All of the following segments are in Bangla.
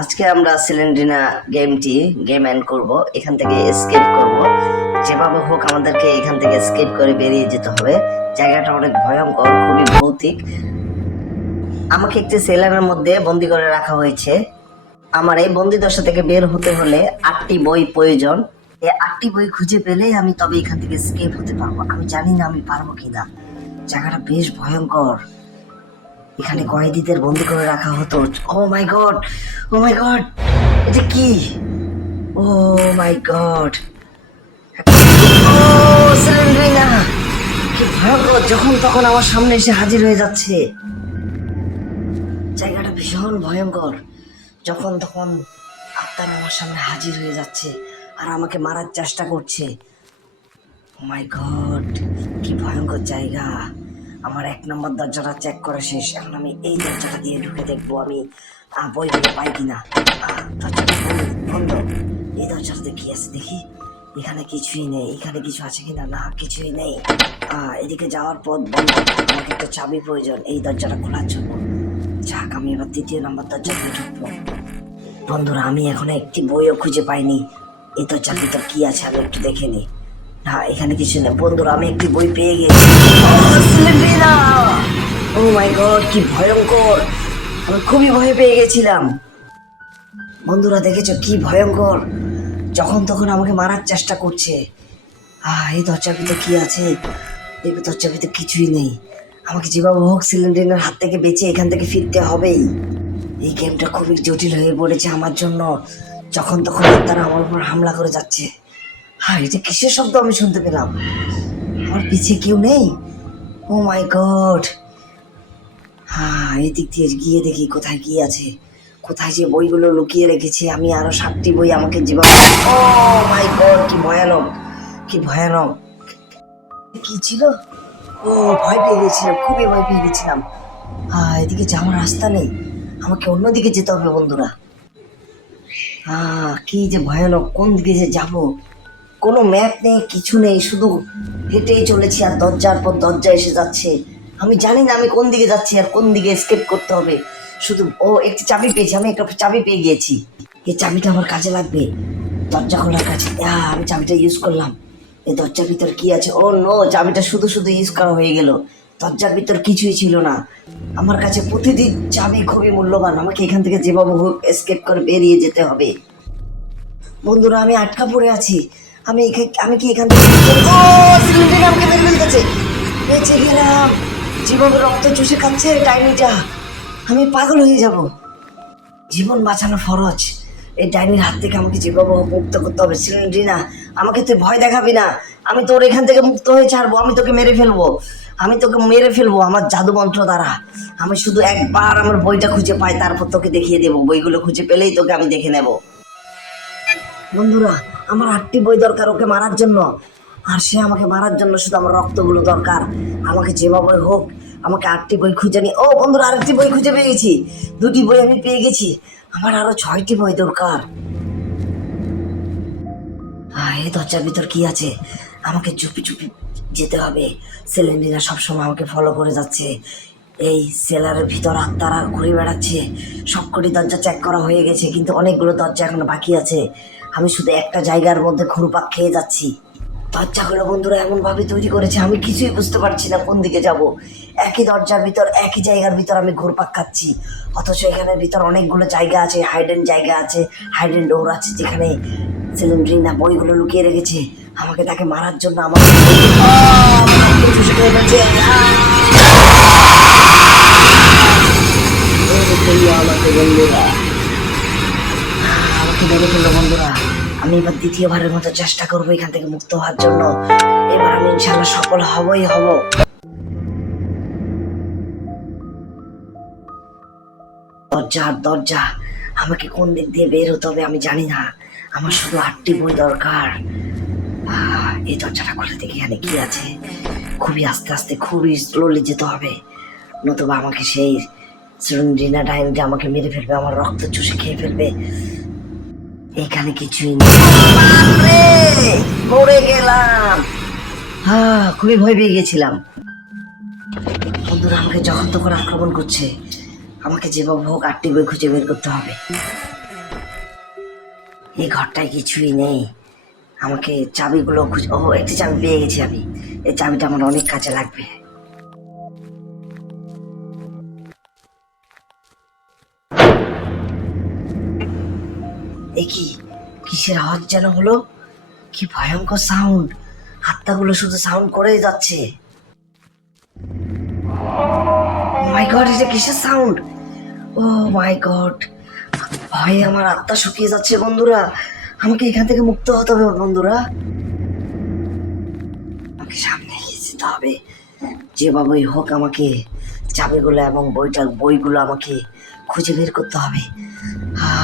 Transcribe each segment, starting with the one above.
আজকে আমরা সিলিন্ড্রিনা গেম এন্ড করব। এখান থেকে এসকেপ করব। যেভাবে হোক আমাদেরকে এখান থেকে এসকেপ করে বেরিয়ে যেতে হবে। জায়গাটা অনেক ভয়ঙ্কর, খুবই ভৌতিক। আমাকে একটি সেলারের মধ্যে বন্দি করে রাখা হয়েছে। আমার এই বন্দিদশা থেকে বের হতে হলে 8টি বই প্রয়োজন। এই 8টি বই খুঁজে পেলেই আমি তবে এখান থেকে এসকেপ হতে পারবো। আমি জানি না আমি পারবো কিনা। জায়গাটা বেশ ভয়ঙ্কর। এখানে কয়েদিদের বন্দি করে রাখা হতো। ও মাই গড, ও মাই গড, এটা কি? ও মাই গড, ও সিলিন্ড্রিনা, কি ভয়ঙ্কর! যখন তখন আমার সামনে এসে হাজির হয়ে যাচ্ছে। জায়গাটা ভীষণ ভয়ঙ্কর। যখন তখন আত্মার আমার সামনে হাজির হয়ে যাচ্ছে আর আমাকে মারার চেষ্টা করছে। ও মাই গড, কি ভয়ঙ্কর জায়গা। আমার 1 নম্বর দরজাটা চেক করা শেষ। এখন আমি এই দরজাটা দিয়ে ঢুকে দেখবো আমি বইগুলো পাই কিনা। দরজাটা বন্ধ। এই দরজাটাতে কি আছে দেখি। এখানে কিছুই নেই। এখানে কিছু আছে কিনা? না, কিছুই নেই। এদিকে যাওয়ার পথ বন্ধ। আমাকে একটা চাবি প্রয়োজন এই দরজাটা খোলার জন্য। যাক, আমি এবার 2য় নম্বর দরজা দিয়ে ঢুকবো। বন্ধুরা, আমি এখন একটি বইও খুঁজে পাইনি। এই দরজার ভিতর কি আছে আমি একটু দেখে নিই। না, এখানে কিছু নেই। বন্ধুরা, আমি একটি বই পেয়ে গেছি। ও মাই গড, কি ভয়ঙ্কর! আমি খুবই ভয় পেয়ে গেছিলাম। বন্ধুরা, দেখেছো কি ভয়ঙ্কর? যখন তখন আমাকে মারার চেষ্টা করছে। এই দরজার ভিতরে কি আছে? এই দরজার ভিতরে কিছুই নেই। আমাকে যেভাবে হোক সিলিন্ডারের হাত থেকে বেঁচে এখান থেকে ফিরতে হবেই। এই গেমটা খুবই জটিল হয়ে পড়েছে আমার জন্য। যখন তখন তারা আমার উপর হামলা করে যাচ্ছে। এটা কিসের শব্দ আমি শুনতে পেলাম? আমার পিছিয়ে কেউ নেই। ও মাই গড। এই দিক দিয়ে গিয়ে দেখি কোথায় কি আছে, কোথায় যে বইগুলো লুকিয়ে রেখেছি। আমি আরো 7টি বই আমাকে যেভাবে। ও মাই গড, কি ভয়ানক, কি ভয়ানক! কি ছিল? ও, ভয় পেয়ে গেছিলাম, খুবই ভয় পেয়ে গেছিলাম। এদিকে যাওয়ার রাস্তা নেই। আমাকে অন্যদিকে যেতে হবে বন্ধুরা। কি যে ভয়ানক! কোন দিকে যে যাব? কোনো ম্যাপ নেই, কিছু নেই, শুধু হেঁটেই চলেছি আর দরজার পর দরজা এসে যাচ্ছে। আমি জানি না আমি কোন দিকে যাচ্ছি আর কোন দিকে এসকেপ করতে হবে। শুধু একটি চাবি পেয়েছি। আমি একটা চাবি পেয়ে গিয়েছি। এই চাবিটা আমার কাজে লাগবে দরজা খোলার কাছে। আমি চাবিটা ইউজ করলাম। এই দরজার ভিতর কি আছে? ও নো, চাবিটা শুধু শুধু ইউজ করা হয়ে গেল। দরজার ভিতর কিছুই ছিল না। আমার কাছে প্রতিটি চাবি খুবই মূল্যবান। আমাকে এখান থেকে যেভাবে হোক এসকেপ করে বেরিয়ে যেতে হবে। বন্ধুরা, আমি আটকা পড়ে আছি। আমি কি এখান থেকে সিলিন্ডার আমাকে মেরে ফেলতেছে। বেঁচে গেলাম। জীবন রক্ত চুষে খাচ্ছে ডাইনিটা। আমি পাগল হয়ে যাব। জীবন বাঁচানো ফরজ। এই ডাইনির হাত থেকে আমাকে যেভাবে মুক্ত করতে হবে। সিলিন্ড্রিনা, আমাকে তুই ভয় দেখাবি না। আমি তোর এখান থেকে মুক্ত হয়ে ছাড়বো। আমি তোকে মেরে ফেলবো। আমি তোকে মেরে ফেলবো আমার জাদু মন্ত্র দ্বারা। আমি শুধু একবার আমার বইটা খুঁজে পাই, তারপর তোকে দেখিয়ে দেবো। বইগুলো খুঁজে পেলেই তোকে আমি দেখে নেব। বন্ধুরা, আমার 8টি বই দরকার ওকে মারার জন্য। আর সে আমাকে মারার জন্য শুধু আমার রক্তগুলো দরকার। আমাকে যেভাবে হোক আমাকে 8টি বই খুঁজে নি। ও বন্ধুরা, আরেকটি বই খুঁজে পেয়ে গেছি। 2টি বই আমি পেয়ে গেছি। আমার আরো 6টি বই দরকার। এই দরজার ভিতর কি আছে? আমাকে চুপি চুপি যেতে হবে। সেলেন্ডিনা সবসময় আমাকে ফলো করে যাচ্ছে। এই সেলারের ভিতর আত্মারা ঘুরে বেড়াচ্ছে। সবকটি দরজা চেক করা হয়ে গেছে, কিন্তু অনেকগুলো দরজা এখনো বাকি আছে। আমি শুধু একটা জায়গার মধ্যে ঘুরপাক খেয়ে যাচ্ছি। দরজাগুলো বন্ধুরা এমন ভাবে তৈরি করেছে আমি কিছুই বুঝতে পারছি না কোন দিকে যাব। একই দরজার ভিতর একই জায়গার ভিতর আমি ঘুরপাক খাচ্ছি। অথচ এখানের ভিতর অনেকগুলো জায়গা আছে, হাইডেন জায়গা আছে, হাইডেন ডোর আছে, যেখানে সিলিন্ড্রিনা বইগুলো লুকিয়ে রেখেছে। আমাকে তাকে মারার জন্য আমাকে বন্ধুরা, আমাকে মেরে ফেললো বন্ধুরা। আমি এবার 2য়বারের মতো চেষ্টা করবো এখান থেকে মুক্ত হওয়ার জন্য। এবার আমি ইনশাল্লাহ সফল হবই হব। দরজা, আমাকে কোন দিক দিয়ে বের হতে হবে আমি জানি না। আমার শুধু 8টি বই দরকার। এই দরজাটা খুলে দেখি এখানে কি আছে। খুবই আস্তে আস্তে, খুবই স্লোলি যেতে হবে, নতুবা আমাকে সেই সিলিন্ড্রিনা ডাইনিটা আমাকে মেরে ফেলবে, আমার রক্ত চুষে খেয়ে ফেলবে। এখানে কিছুই নেই। মরে গেলাম। খুবই ভয় পেয়ে গেছিলাম। বন্ধুরা আমাকে যখন তখন আক্রমণ করছে। আমাকে যেভাবে হোক 8টি বই খুঁজে বের করতে হবে। এই ঘরটায় কিছুই নেই। আমাকে চাবিগুলো ও একটি চাবি পেয়ে গেছি আমি। এই চাবিটা আমার অনেক কাজে লাগবে। এ কি, কিসের আওয়াজ যেন হলো? কি ভয়ঙ্কর সাউন্ড! আত্মাগুলো শুধু সাউন্ড করেই যাচ্ছে। মাই গড, এটা কিসের সাউন্ড? ও মাই গড, ভয়ে আমার আত্মা শুকিয়ে যাচ্ছে বন্ধুরা। আমাকে এখান থেকে মুক্ত হতে হবে বন্ধুরা। আমাকে সামনে এগিয়ে যেতে হবে, যেভাবেই হোক আমাকে চাবিগুলো এবং বইগুলো আমাকে খুঁজে বের করতে হবে।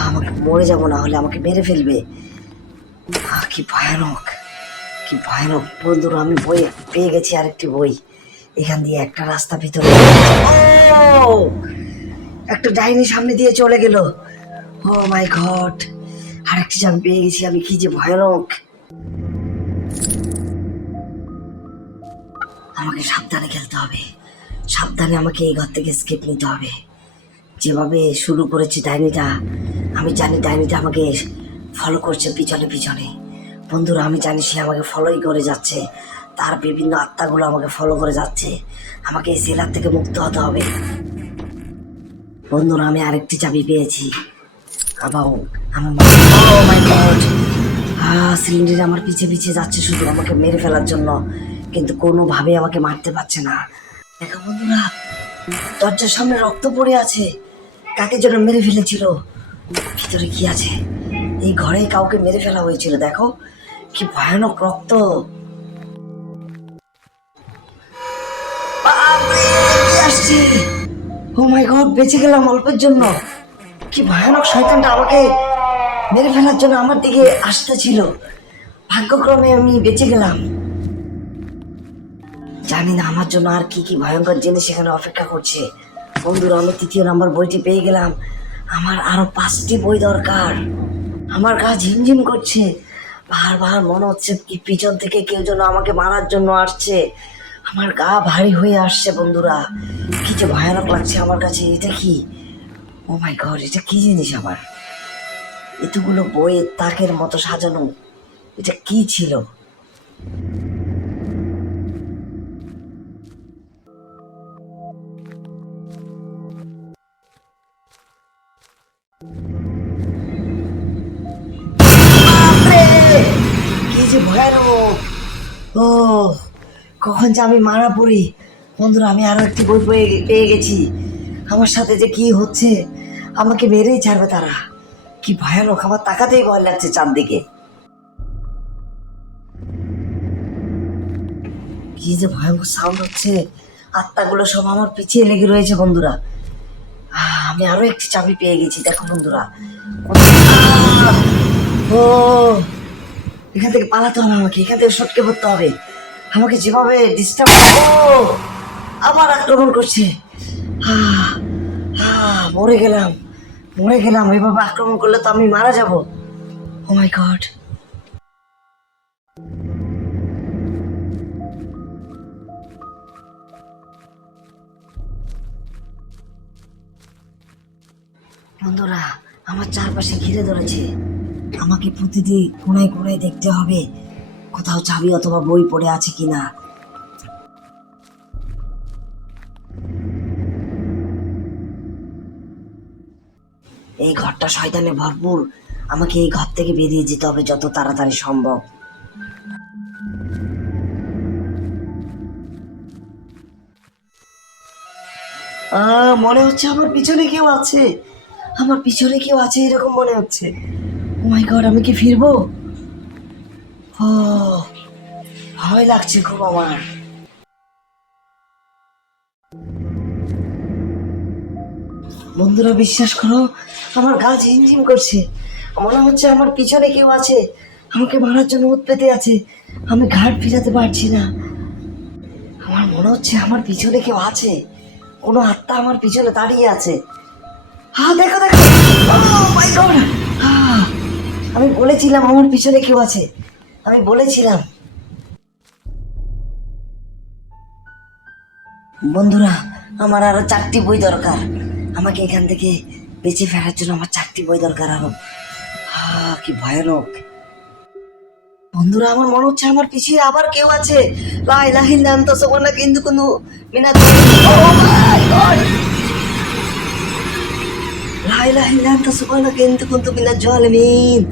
আমাকে মরে যাবো, না হলে আমাকে মেরে ফেলবে। কি ভয়ানক, কি ভয়ানক বন্ধুরা। আমি বই পেয়ে গেছি, আরেকটি বই। এখান দিয়ে একটা রাস্তা ভিতরে। ও, একটা ডাইনি সামনে দিয়ে চলে গেল। ও মাই গড, আরেকটি চাবি পেয়ে গেছি আমি। কি যে ভয়ানক! আমাকে সাবধানে খেলতে হবে, সাবধানে আমাকে এই ঘর থেকে স্কেপ নিতে হবে। যেভাবে শুরু করেছি ডাইনিটা, আমি জানি ডাইনিটা আমাকে ফলো করছে পিছনে পিছনে। বন্ধুরা, আমি জানি সে আমাকে ফলোই করে যাচ্ছে। তার বিভিন্ন আত্মাগুলো আমাকে ফলো করে যাচ্ছে। আমাকে এই জেলার থেকে মুক্ত হতে হবে। বন্ধুরা, আমি আরেকটি চাবি পেয়েছি। এবং আমি সিলিন্ডার আমার পিছে পিছে যাচ্ছে শুধু আমাকে মেরে ফেলার জন্য, কিন্তু কোনোভাবে আমাকে মারতে পারছে না। দেখো বন্ধুরা, দরজার সামনে রক্ত পড়ে আছে। কাকে যেন মেরে ফেলেছিল। ভিতরে কি আছে? এই ঘরে কাউকে মেরে ফেলা হয়েছিল। দেখো কি ভয়ানক রক্ত। আসছি। ও মাই গড, বেঁচে গেলাম অল্পের জন্য। কি ভয়ানক শয়তানটা আমাকে মেরে ফেলার জন্য আমার দিকে আসতেছিল। ভাগ্যক্রমে আমি বেঁচে গেলাম। জানি না আমার জন্য আর কি কি ভয়ঙ্কর জিনিস এখানে অপেক্ষা করছে। বন্ধুরা, আমি 3 নম্বর বইটি পেয়ে গেলাম। আমার আরো 5টি বই দরকার। আমার গা ঝিমঝিম করছে। বারবার মনে হচ্ছে কি পিছন থেকে কেউ যেন আমাকে মারার জন্য আসছে। আমার গা ভারী হয়ে আসছে বন্ধুরা। কি যে ভয়ানক লাগছে আমার কাছে। এটা কি? ও মাই গড, এটা কি জিনিস আবার? এতগুলো বইয়ের তাকের মতো সাজানো, এটা কি ছিল? কি যে ভয়ানক! ও, কখন যে আমি মারা পড়ি। বন্ধুরা, আমি আরো একটি বই পেয়ে গেছি। আমার সাথে যে কি হচ্ছে, আমাকে মেরেই ছাড়বে তারা। কি ভয়ানক! আমার তাকাতেই ভয় লাগছে চারদিকে। কি যে ভয়ঙ্কর সাউন্ড হচ্ছে! আত্মাগুলো সব আমার পিছিয়ে লেগে রয়েছে বন্ধুরা। আমি আরো একটি চাবি পেয়ে গেছি। দেখো বন্ধুরা, ও, এখান থেকে পালাতে হবে আমাকে। এখান থেকে সটকে পড়তে হবে আমাকে। যেভাবে ডিস্টার্ব, আবার আক্রমণ করছে। মরে গেলাম, মরে গেলাম। এভাবে আক্রমণ করলে তো আমি মারা যাব। ও মাই গড! বন্ধুরা, আমার চারপাশে ঘিরে ধরেছে। আমাকে প্রতিদিন কোনায় কোনায় দেখতে হবে কোথাও চাবি অথবা বই পড়ে আছে কিনা। এই ঘরটা শয়তানে ভরপুর। আমাকে এই ঘর থেকে বেরিয়ে যেতে হবে যত তাড়াতাড়ি সম্ভব। মনে হচ্ছে আমার পিছনে কেউ আছে। আমার পিছনে কেউ আছে এরকম মনে হচ্ছে। ও মাই গড, আমি কি ফিরবো? ও, ভয় লাগছে খুব আমার। বন্ধুরা, বিশ্বাস করো, আমার গা ঝিমঝিম করছে। মনে হচ্ছে আমার পিছনে কেউ আছে, আমাকে মারার জন্য ওত পেতে আছে। আমি ঘাট ফিরাতে পারছি না। আমার মনে হচ্ছে আমার পিছনে কেউ আছে। কোনো আত্মা আমার পিছনে দাঁড়িয়ে আছে। দেখো দেখো, মাই গড! আমি বলেছিলাম আমার পিছনে কেউ আছে। আমি বলেছিলাম। বন্ধুরা, আমার আরো 4টি বই দরকার। আমাকে এখান থেকে বেঁচে ফেরার জন্য আমার 4টি বই দরকার আরো। কি ভয়ানক! বন্ধুরা, আমার মনে হচ্ছে আমার পিছিয়ে আবার কেউ আছে। লা ইলাহা ইল্লা আনতা সুবহানাকা ইন্নী কুনতু মিনাজ জালিমিন। ও মাই গড! লা ইলাহা ইল্লা আনতা সুবহানাকা ইন্নী কুনতু মিনাজ জালিমিন।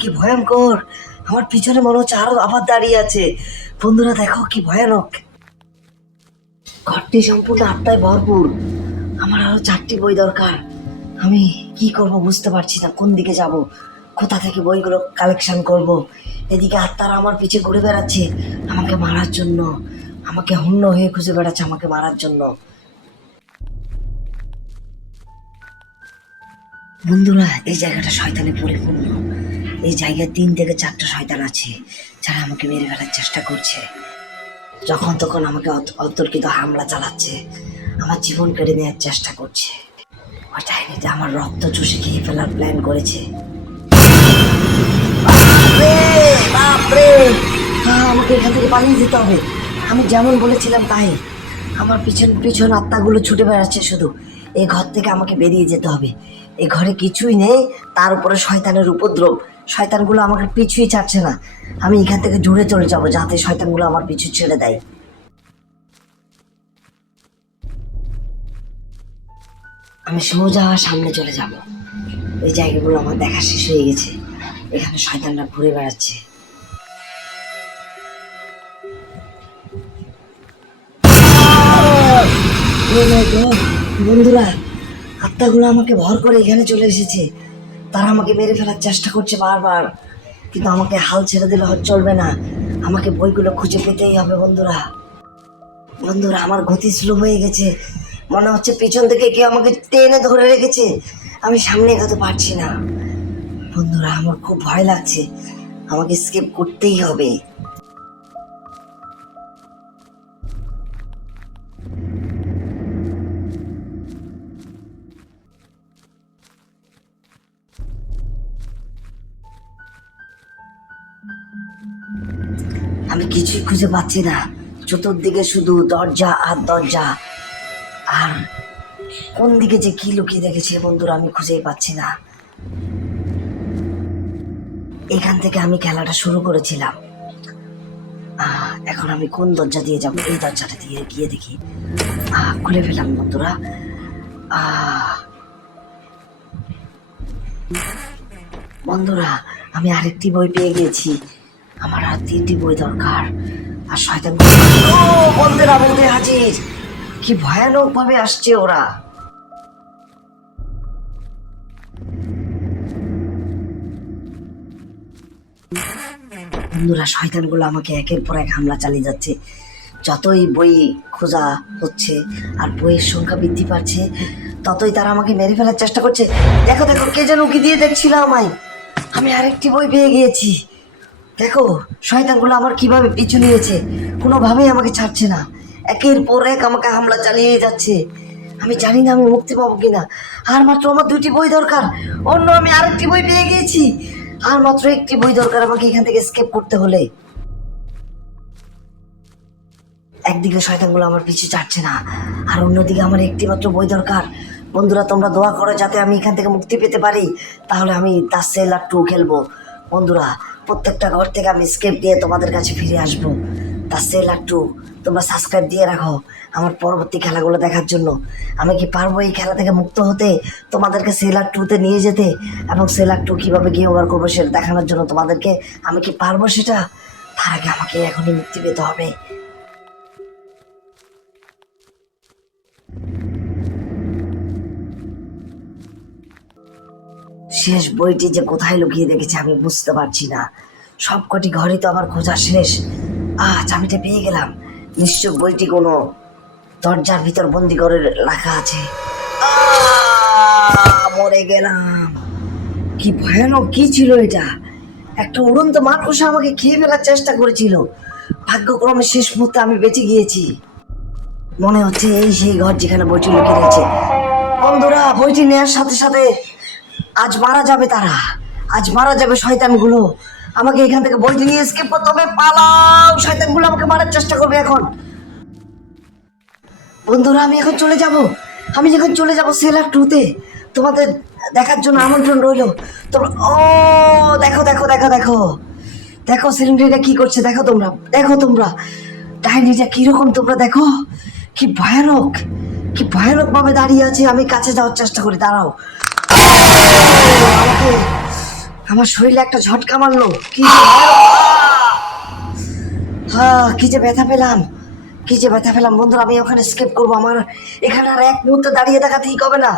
কি ভয়ঙ্কর! আমার পিছনে মনে হচ্ছে আরো আবার দাঁড়িয়ে আছে। বন্ধুরা দেখো কি ভয়ানক! ঘরটি সম্পূর্ণ আত্মায় ভরপুর। আমার আরো 4টি বই দরকার। আমি কি করব বুঝতে পারছি না, কোন দিকে যাব, কোথা থেকে বইগুলো কালেকশন করব। এদিকে আত্মারা আমার পিছে ঘুরে বেড়াচ্ছে আমাকে মারার জন্য, আমাকে হন্য হয়ে খুঁজে বেড়াচ্ছে আমাকে মারার জন্য। বন্ধুরা, এই জায়গাটা শয়তানে পরিপূর্ণ। এই জায়গায় 3 থেকে 4টা শয়তান আছে যারা আমাকে মেরে ফেলার চেষ্টা করছে। যখন তখন আমাকে অতর্কিত হামলা চালাচ্ছে, আমার জীবন কেড়ে নেওয়ার চেষ্টা করছে। ওই ডাইনিটা আমার রক্ত চুষে খেয়ে ফেলার প্ল্যান করেছে। বাপরে! আমাকে এখান থেকে পালিয়ে যেতে হবে। আমি যেমন বলেছিলাম তাই। আমার পিছন পিছন আত্মাগুলো ছুটে বেড়াচ্ছে শুধু। এই ঘর থেকে আমাকে বেরিয়ে যেতে হবে। এই ঘরে কিছুই নেই, তার উপরে শয়তানের উপদ্রব। শয়তানগুলো আমাকে পিছুই ছাড়ছে না। আমি এখান থেকে দূরে চলে যাব যাতে শয়তানগুলো আমার পিছু ছেড়ে দেয়। আমি সোজা সামনে চলে যাব। এই জায়গাগুলো আমার দেখা শেষ হয়ে গেছে। এখানে শয়তানরা ঘুরে বেড়াচ্ছে। বন্ধুরা, আত্মাগুলো আমাকে ভর করে এখানে চলে এসেছে। তারা আমাকে মেরে ফেলার চেষ্টা করছে বারবার, কিন্তু আমাকে হাল ছেড়ে দিলে চলবে না। আমাকে বইগুলো খুঁজে পেতেই হবে। বন্ধুরা বন্ধুরা আমার গতি স্লো হয়ে গেছে। মনে হচ্ছে পিছন থেকে কেউ আমাকে টেনে ধরে রেখেছে। আমি সামনে এগোতে পারছি না। বন্ধুরা, আমার খুব ভয় লাগছে। আমাকে স্কিপ করতেই হবে। আমি কিছুই খুঁজে পাচ্ছি না। চতুর্দিকে শুধু দরজা আর দরজা। আর কোন দিকে যে কি লুকিয়ে রেখেছে বন্ধুরা আমি খুঁজেই পাচ্ছি না। এখান থেকে আমি খেলাটা শুরু করেছিলাম। এখন আমি কোন দরজা দিয়ে যাব? এই দরজাটা দিয়ে গিয়ে দেখি। খুলে ফেলাম বন্ধুরা। বন্ধুরা, আমি আরেকটি বই পেয়ে গেছি। আমার আর 3টি বই দরকার। আর শয়তান বন্ধুরা বলতে হাজির। কি ভয়ানক ভাবে আসছে ওরা। বন্ধুরা, শয়তানগুলো আমাকে একের পর এক হামলা চালিয়ে যাচ্ছে। যতই বই খোঁজা হচ্ছে আর বইয়ের সংখ্যা বৃদ্ধি পাচ্ছে, ততই তারা আমাকে মেরে ফেলার চেষ্টা করছে। দেখো দেখো, কে যেন উকি দিয়ে দেখছিল আমায়। আমি আরেকটি বই পেয়ে গিয়েছি। দেখো শয়তানগুলো আমার কিভাবে পিছু নিয়েছে, কোনোভাবেই আমাকে ছাড়ছে না। একের পর এক আমাকে হামলা চালিয়ে যাচ্ছে। আমি জানি না আমি মুক্তি পাবো কিনা। আর মাত্র আমার 2টি বই দরকার। অন্য আমি আরেকটি বই পেয়ে গিয়েছি। আর মাত্র একটি বই দরকার আমাকে এখান থেকে এসকেপ করতে হলে। একদিকে শয়তানগুলো আমার পিছু ছাড়ছে না, আর অন্যদিকে আমার একটি মাত্র বই দরকার। বন্ধুরা, তোমরা দোয়া করো যাতে আমি এখান থেকে মুক্তি পেতে পারি। তাহলে আমি দ্য সেলার 2 খেলবো। বন্ধুরা, প্রত্যেকটা ঘর থেকে আমি স্কেপ দিয়ে তোমাদের কাছে ফিরে আসবো। দ্য সেলার 2 তোমরা সাবস্ক্রাইব দিয়ে রাখো আমার পরবর্তী খেলাগুলো দেখার জন্য। আমি কি পারবো এই খেলা থেকে মুক্ত হতে, তোমাদেরকে সেলার 2-তে নিয়ে যেতে, এবং সেলার 2 কীভাবে গিয়ে ওভার করবো সেটা দেখানোর জন্য তোমাদেরকে? আমি কি পারবো সেটা? তার আগে আমাকে এখনই মুক্তি পেতে হবে। শেষ বইটি যে কোথায় লুকিয়ে রেখেছে আমি বুঝতে পারছি না। সবকটি ঘরই তো আমার খোঁজা শেষ। চাবিটা পেয়ে গেলাম। নিশ্চয় বইটি কোনো দরজার ভিতর বন্দি করে রাখা আছে। মরে গেলাম। কি ভয়ানক! কি ছিল এটা? একটা উড়ন্ত মাকড়সা আমাকে খেয়ে ফেলার চেষ্টা করেছিল। ভাগ্যক্রমে শেষ মুহূর্তে আমি বেঁচে গিয়েছি। মনে হচ্ছে এই সেই ঘর যেখানে বইটি লুকিয়ে রয়েছে। বন্ধুরা, বইটি নেওয়ার সাথে সাথে আজ মারা যাবে তারা। আজ মারা যাবে শয়তানগুলো। আমাকে এখান থেকে বইটি নিয়ে এসকেপ করতে হবে। পালাও! শয়তানগুলো আমাকে মারার চেষ্টা করবে এখন। বন্ধুরা, আমি এখন চলে যাব। আমি যখন চলে যাব সেলার 2-তে, তোমাদের দেখার জন্য আমন্ত্রণ রইলো। তোমরা ও দেখো দেখো দেখো দেখো দেখো সিলিন্ডারটা কি করছে, দেখো তোমরা, দেখো তোমরা ডাইনিটা কিরকম, তোমরা দেখো কি ভয়ানক, কি ভয়ানক ভাবে দাঁড়িয়ে আছে। আমি কাছে যাওয়ার চেষ্টা করি, দাঁড়াও। আমাকে আমার শরীরে একটা ঝটকা মারলো, কি যে হ্যাঁ, কি যে ব্যথা পেলাম, কি যে ব্যথা পেলাম। বন্ধুরা আমি ওখানে স্কেপ করবো, আমার এখানে আর এক মুহূর্ত দাঁড়িয়ে থাকা ঠিক হবে না,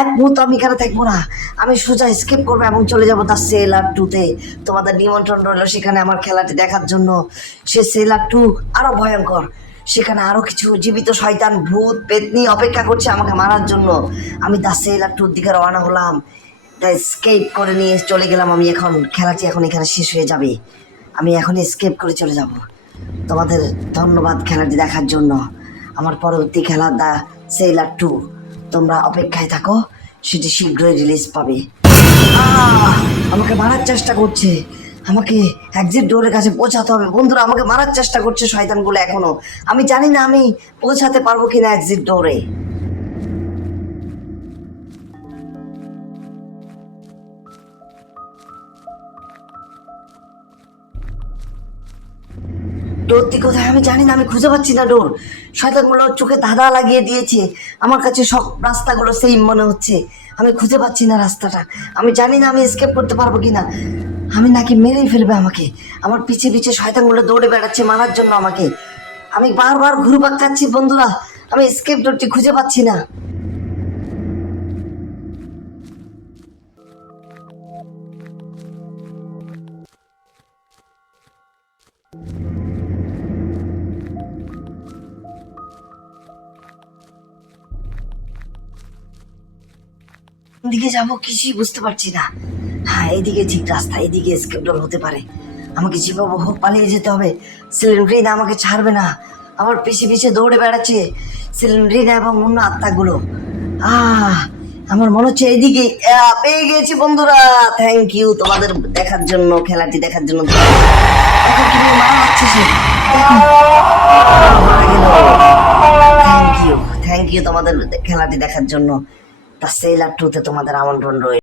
এক মুহূর্ত আমি এখানে থাকবো না, আমি সোজা স্কেপ করবো এবং চলে যাবো তার সেলার টুতে। তোমাদের নিমন্ত্রণ রইলো সেখানে আমার খেলাটি দেখার জন্য। সে সেলার টু আরো ভয়ঙ্কর, সেখানে আরো কিছু জীবিত শয়তান ভূত পেতনি অপেক্ষা করছে আমাকে মারার জন্য। আমি দ্য সেলার টুর দিকে রওনা হলাম, তাই স্কেপ করে নিয়ে চলে গেলাম। আমি এখন খেলাটি এখন এখানে শেষ হয়ে যাবে, আমি এখন স্কেপ করে চলে যাব। তোমাদের ধন্যবাদ খেলাটি দেখার জন্য। আমার পরবর্তী খেলা দ্য সেলার টু, তোমরা অপেক্ষায় থাকো, সেটি শীঘ্রই রিলিজ পাবে। আমাকে মারার চেষ্টা করছে, আমাকে এক্সিট ডোরের কাছে পৌঁছাতে হবে। বন্ধুরা আমাকে মারার চেষ্টা করছে শয়তানগুলো এখনো, আমি জানি না আমি পৌঁছাতে পারবো কিনা এক্সিট ডোরে। ডোরটি কোথায় আমি জানি না, আমি খুঁজে পাচ্ছি না ডোর। শয়তানগুলো চোখে ধাঁধা লাগিয়ে দিয়েছে, আমার কাছে সব রাস্তাগুলো সেম মনে হচ্ছে, আমি খুঁজে পাচ্ছি না রাস্তাটা। আমি জানি না আমি এসকেপ করতে পারবো কিনা, আমি নাকি মেরেই ফেলবে আমাকে। আমার পিছে পিছে শয়তানগুলো দৌড়ে বেড়াচ্ছে মারার জন্য আমাকে, আমি বারবার ঘুরপাক খাচ্ছি। বন্ধুরা আমি এসকেপ ডোরটি খুঁজে পাচ্ছি না। দিকে যাবো কিছুই বুঝতে পারছি না। হ্যাঁ এদিকে ঠিক রাস্তা, এদিকে এসকেপ ডোর হতে পারে, আমাকে যেভাবে হোক পালিয়ে যেতে হবে। সিলিন্ড্রিনা আমাকে ছাড়বে না, আমার পিছে পিছে দৌড়ে বেড়াচ্ছে সিলিন্ড্রিনা এবং অন্য আত্মাগুলো। আহ আমার মনে হচ্ছে এইদিকে পেয়ে গেছি। বন্ধুরা থ্যাংক ইউ তোমাদের দেখার জন্য, খেলাটি দেখার জন্য। দেখো কিভাবে মারা হচ্ছে সে, দেখো মারা গেল। থ্যাংক ইউ, থ্যাংক ইউ তোমাদের খেলাটি দেখার জন্য। তা সেলার টুতে তোমাদের আমন্ত্রণ রয়েছে।